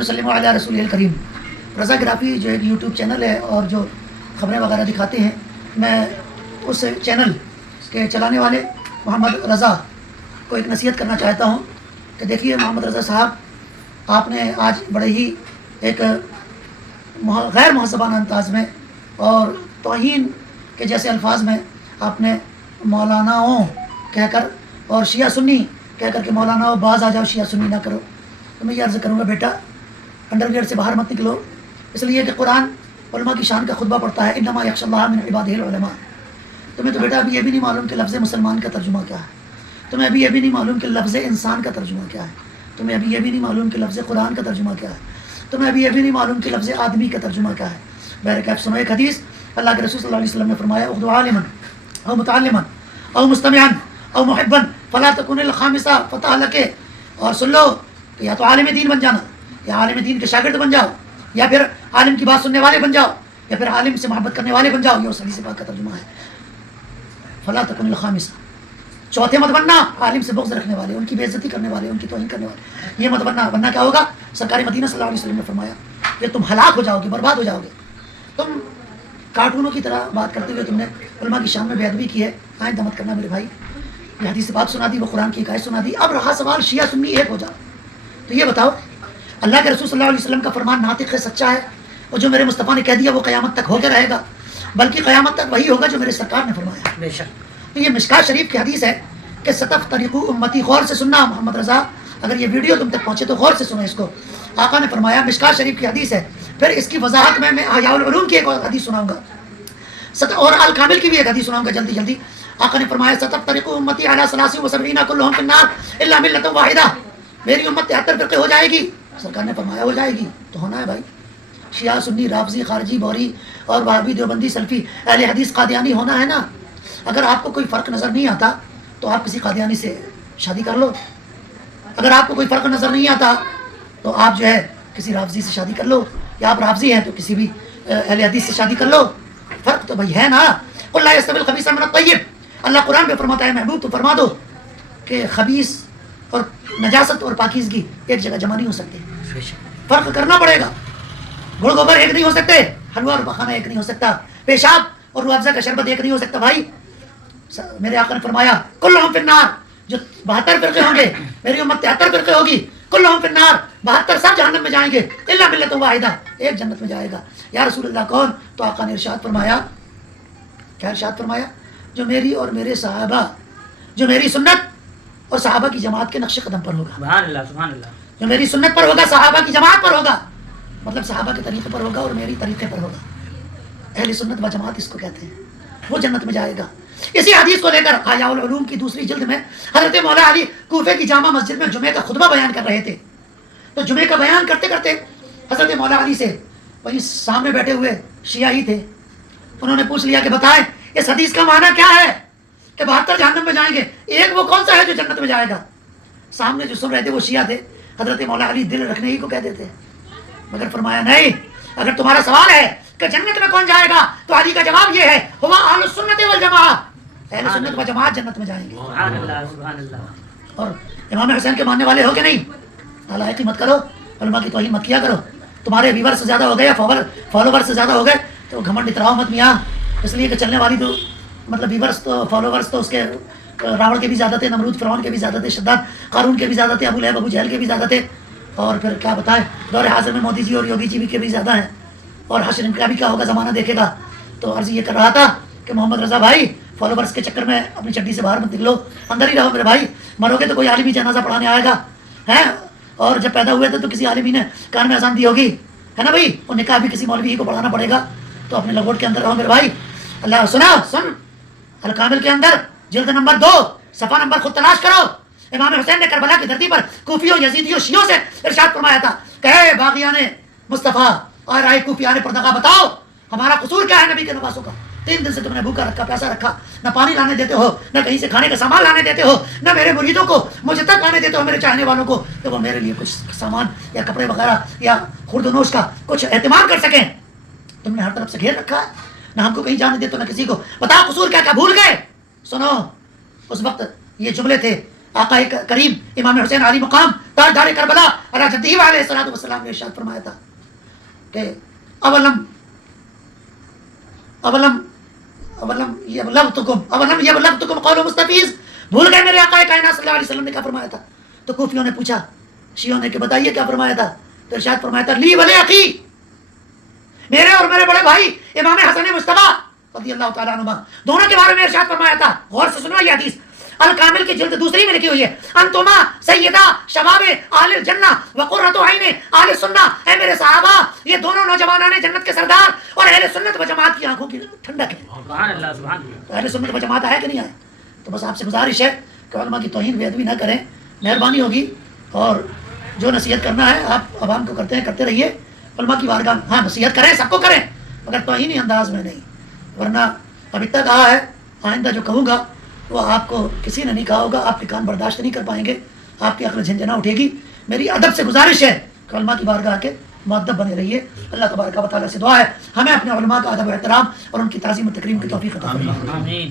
وسلم علی رسول الکریم۔ رضا گرافی جو ایک یوٹیوب چینل ہے اور جو خبریں وغیرہ دکھاتے ہیں، میں اس چینل کے چلانے والے محمد رضا کو ایک نصیحت کرنا چاہتا ہوں کہ دیکھیے محمد رضا صاحب، آپ نے آج بڑے ہی ایک غیر مہذبانہ انداز میں اور توہین کے جیسے الفاظ میں آپ نے مولاناؤں کہہ کر اور شیعہ سنی کہہ کر کے مولاناؤں باز آ جاؤ، شیعہ سنی نہ کرو۔ تو میں یہ عرض کروں گا بیٹا، انڈر ویئر سے باہر مت نکلو، اس لیے کہ قرآن علماء کی شان کا خطبہ پڑھتا ہے، انما یخشی اللہ من عبادہ العلماء۔ تمہیں تو بیٹا ابھی یہ بھی نہیں معلوم کہ لفظ مسلمان کا ترجمہ کیا ہے، تمہیں ابھی یہ بھی نہیں معلوم کہ لفظ انسان کا ترجمہ کیا ہے، تمہیں ابھی یہ بھی نہیں معلوم کہ لفظ قرآن کا ترجمہ کیا ہے، تمہیں ابھی یہ بھی نہیں معلوم کہ لفظ آدمی کا ترجمہ کیا ہے۔ بہرکیف سنو ایک حدیث، اللہ کے رسول صلی اللہ علیہ وسلم نے فرمایا اغدو عالما او متعلما او مستمعا او محبا فلا تکن الخامسہ فتح لکے، اور سن لو کہ یا تو عالم دین بن جانا، یا عالم دین کے شاگرد بن جاؤ، یا پھر عالم کی بات سننے والے بن جاؤ، یا پھر عالم سے محبت کرنے والے بن جاؤ۔ یہ اس حدیث پاک کا ترجمہ ہے، فلا تکن الخامسہ، چوتھے مت بننا، عالم سے بغض رکھنے والے، ان کی بے عزتی کرنے والے، ان کی توہین کرنے والے، یہ مت بننا، ورنہ کیا ہوگا؟ سرکار مدینہ صلی اللہ علیہ وسلم نے فرمایا کہ تم ہلاک ہو جاؤ گے، برباد ہو جاؤ گے۔ تم کارٹونوں کی طرح بات کرتے ہوئے تم نے علماء کی شان میں بے ادبی کی ہے، آئندہ مت کرنا میرے بھائی۔ یہ حدیث بات سنا دی، وہ قرآن کی ایک آیت سنا دی، اب رہا سوال شیعہ سنی ایک ہو جاؤ۔ تو یہ بتاؤ، اللہ کے رسول صلی اللہ علیہ وسلم کا فرمان ناطق ہے، سچا ہے، اور جو میرے مصطفیٰ نے کہہ دیا وہ قیامت تک ہو کے رہے گا، بلکہ قیامت تک وہی ہوگا جو میرے سرکار نے فرمایا۔ بے شک۔ تو یہ مشکات شریف کی حدیث ہے کہ ستفترق امتی، غور سے سننا محمد رضا، اگر یہ ویڈیو تم تک پہنچے تو غور سے سنو اس کو۔ آقا نے فرمایا، مشکات شریف کی حدیث ہے، پھر اس کی وضاحت میں احیاء العلوم کی ایک اور حدیث سناؤں گا، اور الکامل کی بھی ایک حدیث سناؤں گا جلدی جلدی۔ آقا نے فرمایا ستفترق امتی علی 73 کلہم فی النار الا ملۃ واحدہ، میری امت 73 فرقے ہو جائے گی۔ سرکار نے فرمایا ہو جائے گی تو ہونا ہے بھائی، شیعہ سنی رافضی خارجی بوری اور وہابی دیوبندی سلفی اہل حدیث قادیانی ہونا ہے نا۔ اگر آپ کو کوئی فرق نظر نہیں آتا تو آپ کسی قادیانی سے شادی کر لو، اگر آپ کو کوئی فرق نظر نہیں آتا تو آپ جو ہے کسی رافضی سے شادی کر لو، یا آپ رافضی ہیں تو کسی بھی اہل حدیث سے شادی کر لو، فرق تو بھائی ہے نا۔ قل لا یستوی الخبیث من الطیب، اللہ قرآن میں فرماتا ہے محبوب تو فرما دو کہ خبیث اور نجاست اور پاکیزگی ایک جگہ جمع نہیں ہو سکتے، فرق کرنا پڑے گا۔ گڑ گوبر ایک نہیں ہو سکتے، حلوہ اور مکھانا ایک نہیں ہو سکتا، پیشاب اور روح افزا کا شربت ایک نہیں ہو سکتا بھائی۔ میرے آقا نے فرمایا کلہم فی النار، جو 72 فرقے ہوں گے، میری امت 73 فرقے ہوگی، کلہم فی النار، 72 سب جہنم میں جائیں گے، الا ملۃ واحدہ، ایک جنت میں جائے گا۔ یا رسول اللہ کون؟ تو آقا نے ارشاد فرمایا، کیا ارشاد فرمایا؟ جو میری اور میرے صحابہ، جو میری سنت اور صحابہ کی جماعت کے نقش قدم پر ہوگا، سبحان اللہ سبحان اللہ، جو میری سنت پر ہوگا، صحابہ کی جماعت پر ہوگا، مطلب صحابہ کے طریقے پر ہوگا اور میری طریقے پر ہوگا، اہل سنت و جماعت اس کو کہتے ہیں، وہ جنت میں جائے گا۔ اسی حدیث کو لے کر احیاء العلوم کی دوسری جلد میں حضرت مولا علی کوفے کی جامع مسجد میں جمعے کا خطبہ بیان کر رہے تھے، تو جمعے کا بیان کرتے کرتے حضرت مولا علی سے وہی سامنے بیٹھے ہوئے شیعہ ہی تھے، انہوں نے پوچھ لیا کہ بتائیں اس حدیث کا معنی کیا ہے کہ 72 جہنم میں جائیں گے، ایک وہ کون سا ہے جو جنت میں جائے گا؟ سامنے جو سن رہے تھے وہ شیعہ تھے، حضرت مولا علی دل رکھنے ہی کو کہتے تھے، مگر فرمایا نہیں، اگر تمہارا سوال ہے کہ جنت میں کون جائے گا تو علی کا جواب یہ ہے، ہوا اہل السنت والجماعہ، اہل سنت و جماعت جنت میں جائیں گے۔ سبحان اللہ سبحان اللہ۔ اور امام حسین کے ماننے والے ہو کہ نہیں؟ نالائقی مت کرو، علماء کی توہین مت کیا کرو، تمہارے ویورز زیادہ ہو گئے یا فالوورز سے زیادہ ہو گئے تو گھمنڈ اتراؤ مت میاں، اس لیے کہ چلنے والی تو مطلب ویورز تو فالوورز تو اس کے راوڑ کے بھی زیادہ تھے، نمرود فرعون کے بھی زیادہ تھے، شداد قارون کے بھی زیادہ تھے، ابو لہب ابو جہل کے بھی زیادہ تھے، اور پھر کیا بتائیں دور حاضر میں مودی جی اور یوگی جی بھی کے بھی زیادہ ہیں، اور حشر انقلابی کا ہوگا زمانہ دیکھے گا۔ تو عرض یہ کر رہا تھا کہ محمد رضا بھائی فالوورز کے چکر میں اپنی چڈی سے باہر مت نکلو، اندر ہی رہو میرے بھائی، مرو گے تو کوئی عالمی جنازہ پڑھانے آئے گا ہے، اور جب پیدا ہوئے تھے تو کسی عالمی نے کان میں اذان دی ہوگی ہے نا بھائی، اور نکاح بھی کسی مولوی کو پڑھانا پڑے گا، تو اپنے لگوٹ کے اندر رہو میرے بھائی۔ اللہ سن الکامل کے اندر جلد نمبر 2 صفحہ نمبر خود تلاش کرو، امام حسین نے کربلا کی دھرتی پر کوفیوں یزیدیوں شیعوں سے ارشاد فرمایا تھا کہ اے باغیان مصطفیٰ اور آئے کوفیان پردگاہ، بتاؤ ہمارا قصور کیا ہے نبی کے نواسوں کا؟ 3 دن سے تم نے بھوکا رکھا، پیاسا رکھا، نہ پانی لانے دیتے ہو، نہ کہیں سے کھانے کا سامان لانے دیتے ہو، نہ میرے مریدوں کو مجھے تک لانے دیتے ہو، میرے چاہنے والوں کو، تو وہ میرے لیے کچھ سامان یا کپڑے وغیرہ یا خورد و نوش کا کچھ اہتمام کر سکیں۔ تم نے ہر طرف سے گھیر رکھا ہے، نہ ہم کو کہیں جانے دیتے ہو نہ کسی کو، بتاؤ قصور کیا کیا بھول گئے؟ سنو، اس وقت یہ جملے تھے آقا کریم امام حسین علی مقام تاجدار کربلا حضرت جدیو علیہ الصلوۃ والسلام نے ارشاد فرمایا تھا کہ اولم یبلغتکم قول مستفیض، بھول گئے میرے آقا کائنات صلی اللہ علیہ وسلم نے کیا فرمایا تھا؟ تو کوفیوں نے پوچھا شیعوں نے کہ بتائیے کیا فرمایا تھا؟ تو ارشاد فرمایا تھا لی ولی اخی، میرے اور میرے بڑے بھائی امام حسن مصطفیٰ رضی اللہ تعالیٰ عنہ دونوں کے بارے میں ارشاد فرمایا تھا. غور سے سنو یہ حدیث الکامل کی جلد دوسری میں لکھی ہوئی ہے. انتما سیدہ شباب اہل الجنہ وقرۃ عین اہل سنہ، اے میرے صحابہ یہ دونوں نوجوانان جنت کے سردار اور اہل سنت و جماعت کی آنکھوں کی ٹھنڈک ہے. سبحان اللہ سبحان اللہ. اہل سنت و جماعت آیا کہ نہیں آیا؟ تو بس آپ سے گزارش ہے کہ علماء کی توہین بے ادبی نہ کریں، مہربانی ہوگی، اور جو نصیحت کرنا ہے آپ عوام کو کرتے ہیں کرتے رہیے. علماء کی بارگاہ ہاں نصیحت کریں، سب کو کریں، مگر توہینی انداز میں نہیں، ورنہ اب اتنا کہا ہے، آئندہ جو کہوں گا وہ آپ کو کسی نے نہیں کہا ہوگا، آپ کے کان برداشت نہیں کر پائیں گے، آپ کی عقل جھنجھنا اٹھے گی. میری ادب سے گزارش ہے کہ علماء کی بارگاہ کے مؤدب بنے رہیے. اللہ تبارک و تعالیٰ سے دعا ہے ہمیں اپنے علماء کا ادب و احترام اور ان کی تعظیم و تکریم کی توفیق عطا فرمائے. آمین.